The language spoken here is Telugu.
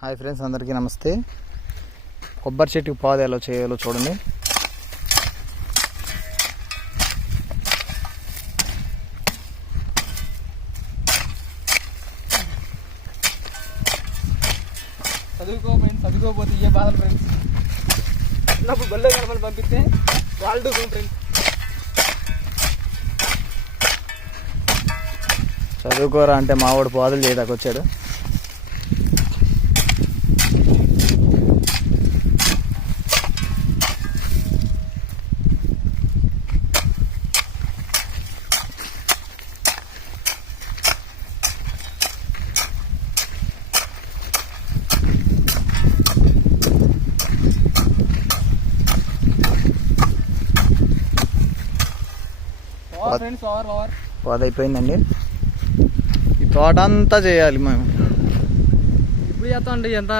హాయ్ ఫ్రెండ్స్ అందరికీ నమస్తే. కొబ్బరి చెట్టుకి పాదు ఎలా చేయాలో చూడండి. చదువుకో ఫ్రెండ్స్ చదువుకోకపోతే ఇయ్యే బాధలు ఫ్రెండ్స్ చిన్నప్పుడు బల్లో కనపని పంపిస్తే వాళ్ళు ఫ్రెండ్స్ చదువుకోరా అంటే మావాడు పాదులు చేయడానికి వచ్చాడు పాదు అయిపోయిందండి ఈ తోట అంతా చేయాలి మేము. ఇప్పుడు చేస్తాం అండి ఎంత?